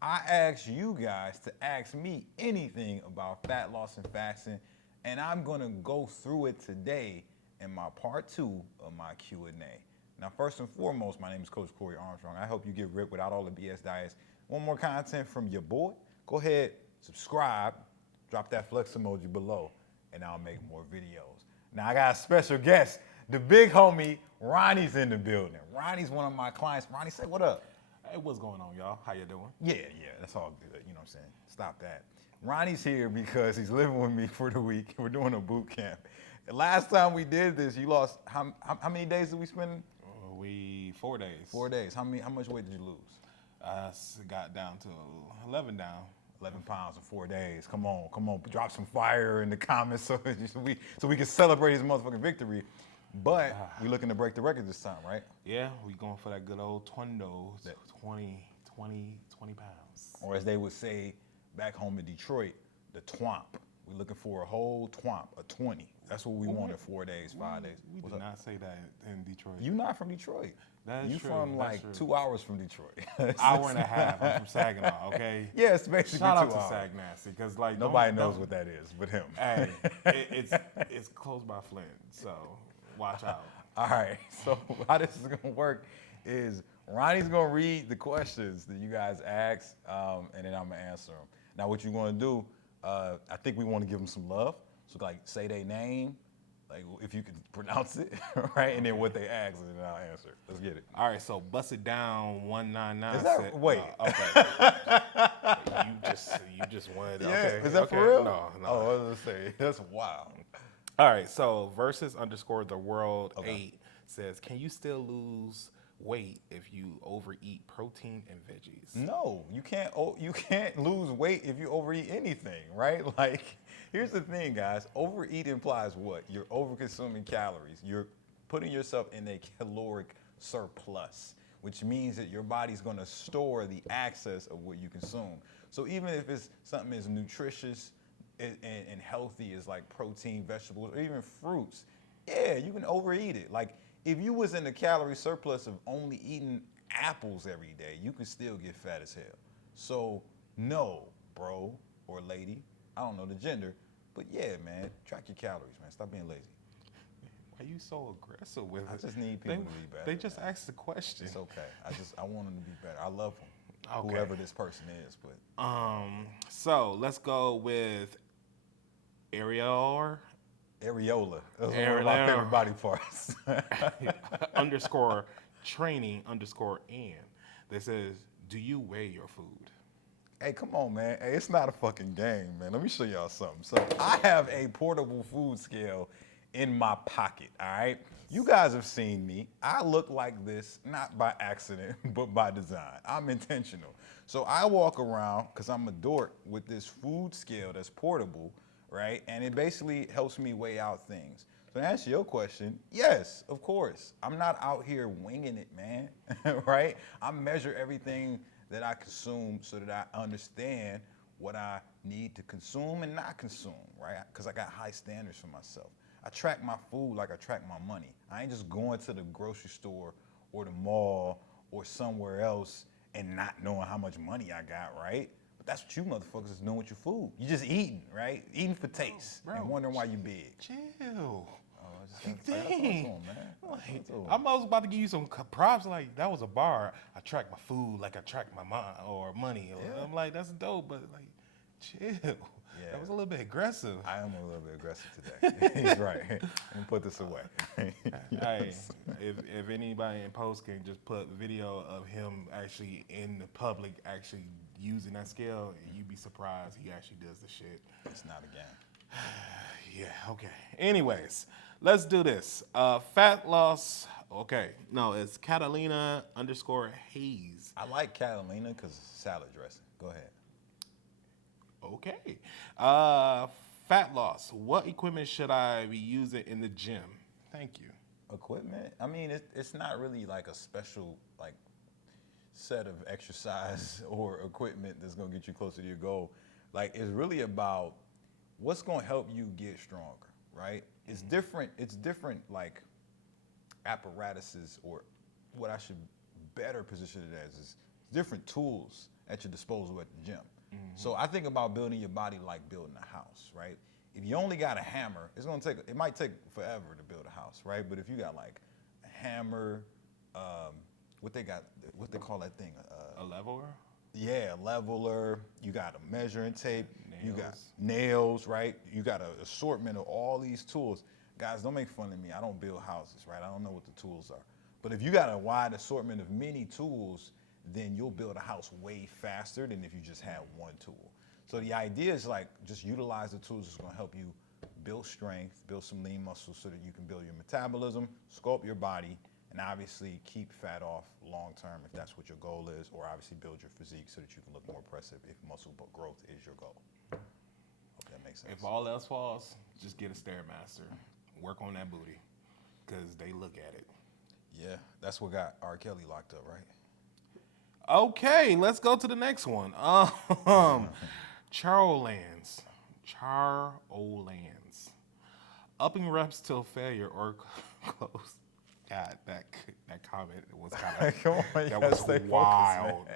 I asked you guys to ask me anything about fat loss and fasting, and I'm gonna go through it today in my part 2 of my Q&A. Now, first and foremost, my name is Coach Corey Armstrong. I hope you get ripped without all the BS diets. Want more content from your boy? Go ahead, subscribe, drop that flex emoji below, and I'll make more videos. Now, I got a special guest. The big homie, Ronnie's in the building. Ronnie's one of my clients. Ronnie, say what up. Hey, what's going on, y'all? How you doing? Yeah, that's all good. You know what I'm saying? Stop that. Ronnie's here because he's living with me for the week. We're doing a boot camp. And last time we did this, you lost, how many days did we spend? 4 days. 4 days. How much weight did you lose? Got down to 11 down. 11 pounds in 4 days. Come on. Drop some fire in the comments so we can celebrate his motherfucking victory. But we're looking to break the record this time, right? Yeah, we going for that good old 20 pounds. Or as they would say back home in Detroit, the twomp. We're looking for a whole twomp, a 20. That's what we want in 4 days, 5 days. We did not say that in Detroit. You're not from Detroit. That is you true. from That's like true. 2 hours from Detroit. Hour and a half. I'm from Saginaw, okay? Yeah, it's basically Shout out 2 to hours. Sag Nasty, because like Nobody knows what that is but him. Hey, it's close by Flint, so watch out. All right, so how this is gonna work is Ronnie's gonna read the questions that you guys ask, and then I'm gonna answer them. Now, what you're gonna do, I think we want to give them some love. So, like, say their name, like if you can pronounce it, right, and then what they ask, and then I'll answer. Let's get it. All right, so Bust It Down 199. Is that wait? Okay. you just wanted. Yeah, Okay. is that okay. for real? No. Oh, I was gonna say that's wild. All right, so versus _ the world Okay. 8 says, can you still lose weight if you overeat protein and veggies? No, you can't. You can't lose weight if you overeat anything, right? Like, here's the thing, guys. Overeat implies what? You're overconsuming calories. You're putting yourself in a caloric surplus, which means that your body's going to store the excess of what you consume. So even if it's something as nutritious and healthy as like protein, vegetables, or even fruits, yeah, you can overeat it. Like, if you was in a calorie surplus of only eating apples every day, you could still get fat as hell. So no, bro or lady, I don't know the gender, but yeah, man, track your calories, man. Stop being lazy. Why are you so aggressive with it? I just need people to be better. They just man. asked the question. It's okay. I want them to be better. I love them, Okay. whoever this person is. But So let's go with Ariel areola. Those are one of my favorite body parts. _training_and that says, do you weigh your food? Hey, come on, man. Hey, it's not a fucking game, man. Let me show y'all something. So I have a portable food scale in my pocket, all right? You guys have seen me. I look like this, not by accident, but by design. I'm intentional. So I walk around, because I'm a dork, with this food scale that's portable, right? And it basically helps me weigh out things. So to answer your question, yes, of course. I'm not out here winging it, man, right? I measure everything that I consume so that I understand what I need to consume and not consume, right? Because I got high standards for myself. I track my food like I track my money. I ain't just going to the grocery store or the mall or somewhere else and not knowing how much money I got, right? But that's what you motherfuckers is doing with your food. You just eating, right? Eating for taste Bro, and wondering why you big. Chill. Dang. I'm always about to give you some props. Like, that was a bar. I track my food like I track my mind or money. Yeah. I'm like, that's dope, but like, chill. Yeah. That was a little bit aggressive. I am a little bit aggressive today. He's right. Let me put this away. Hey, if anybody in post can just put video of him actually in the public actually using that scale, you'd be surprised he actually does the shit. It's not a game. Yeah, okay. Anyways, let's do this. Fat loss, okay. No, it's Catalina_Hayes. I like Catalina because it's salad dressing. Go ahead. Okay. Fat loss. What equipment should I be using in the gym? Thank you. Equipment? I mean, it's not really like a special like set of exercise or equipment that's gonna get you closer to your goal. Like, it's really about what's gonna help you get stronger, right? It's different like apparatuses, or what I should better position it as is different tools at your disposal at the gym. So I think about building your body like building a house, right? If you only got a hammer, it might take forever to build a house, right? But if you got like a hammer, what they call that thing? A leveler? Yeah, a leveler. You got a measuring tape. Nails. You got nails, right? You got an assortment of all these tools. Guys, don't make fun of me. I don't build houses, right? I don't know what the tools are. But if you got a wide assortment of many tools, then you'll build a house way faster than if you just had one tool. So the idea is like just utilize the tools that's gonna help you build strength, build some lean muscle so that you can build your metabolism, sculpt your body, and obviously keep fat off long term if that's what your goal is, or obviously build your physique so that you can look more impressive if muscle growth is your goal. Hope that makes sense. If all else falls, just get a Stairmaster. Work on that booty, because they look at it. Yeah, that's what got R. Kelly locked up, right? Okay, let's go to the next one. Charolans. Upping reps till failure or close. God, that comment was kind of Come on, that yeah, was stay wild.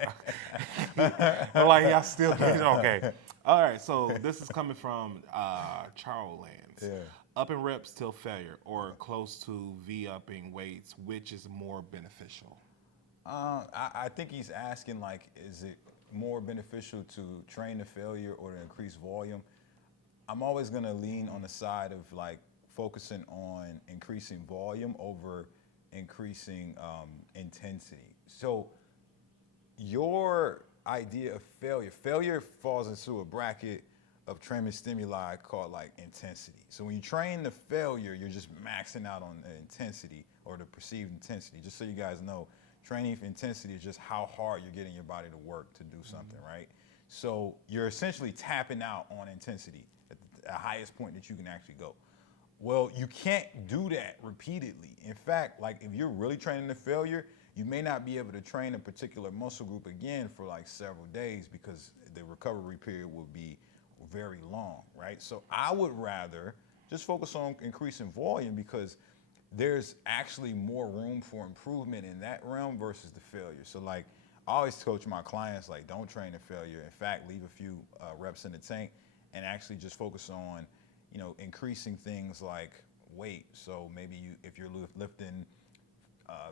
focused, But like y'all still get okay. All right, so this is coming from Charolans. Yeah. Upping reps till failure or close to V-upping weights, which is more beneficial? I think he's asking, like, is it more beneficial to train to failure or to increase volume? I'm always going to lean on the side of, like, focusing on increasing volume over increasing intensity. So your idea of failure falls into a bracket of training stimuli called, like, intensity. So when you train the failure, you're just maxing out on the intensity or the perceived intensity. Just so you guys know, training for intensity is just how hard you're getting your body to work to do something, right? So you're essentially tapping out on intensity at the highest point that you can actually go. Well, you can't do that repeatedly. In fact, like if you're really training to failure, you may not be able to train a particular muscle group again for like several days because the recovery period will be very long, right? So I would rather just focus on increasing volume because there's actually more room for improvement in that realm versus the failure. So like I always coach my clients, like don't train to failure. In fact, leave a few reps in the tank and actually just focus on, you know, increasing things like weight. So maybe if you're lifting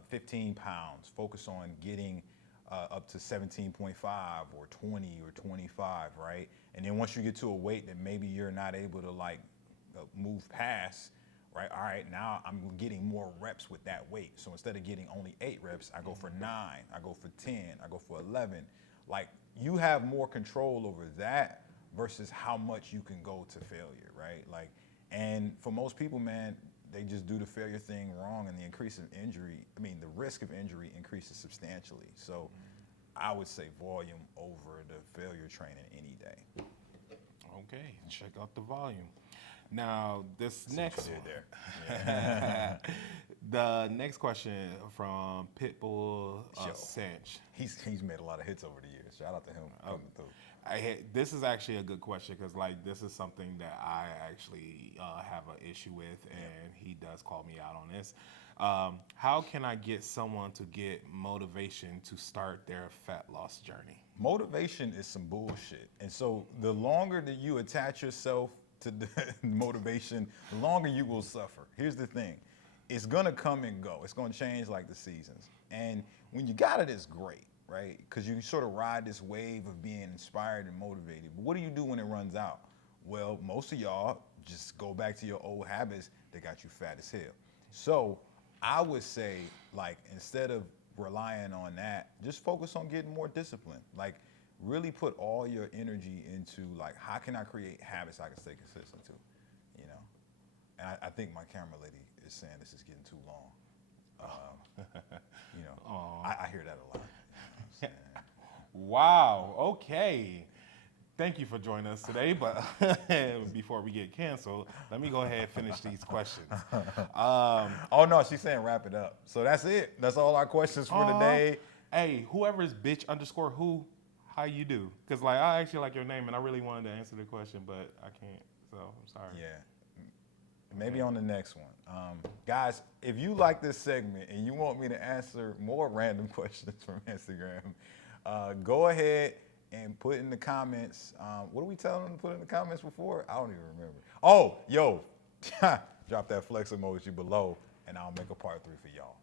15 pounds, focus on getting up to 17.5 or 20 or 25, right? And then once you get to a weight that maybe you're not able to like move past, right? All right, now I'm getting more reps with that weight. So instead of getting only 8 reps, I go for 9, I go for 10, I go for 11. Like you have more control over that versus how much you can go to failure, right? Like, and for most people, man, they just do the failure thing wrong and the risk of injury increases substantially. So I would say volume over the failure training any day. Okay, check out the volume. Now, this next what you one. did there. The next question from Pitbull Yo. Cinch. He's made a lot of hits over the years. Shout out to him coming through. This is actually a good question because, like, this is something that I actually have an issue with, and he does call me out on this. How can I get someone to get motivation to start their fat loss journey? Motivation is some bullshit. And so the longer that you attach yourself to the motivation, the longer you will suffer. Here's the thing. It's gonna come and go. It's gonna change like the seasons. And when you got it, it's great, right? Because you sort of ride this wave of being inspired and motivated. But what do you do when it runs out? Well, most of y'all just go back to your old habits that got you fat as hell. So I would say, like, instead of relying on that, just focus on getting more disciplined. Like, really put all your energy into, like, how can I create habits I can stay consistent to, you know? And I think my camera lady is saying this is getting too long. You know, I hear that a lot. You know Wow. Okay. Thank you for joining us today. But before we get canceled, let me go ahead and finish these questions. Oh no, she's saying wrap it up. So that's it. That's all our questions for today. Hey, whoever is bitch_who, how you do? Because like I actually like your name and I really wanted to answer the question, but I can't. So I'm sorry. Yeah. Maybe on the next one. Guys, if you like this segment and you want me to answer more random questions from Instagram, go ahead and put in the comments. What are we telling them to put in the comments before? I don't even remember. Oh, yo, drop that flex emoji below, and I'll make a part 3 for y'all.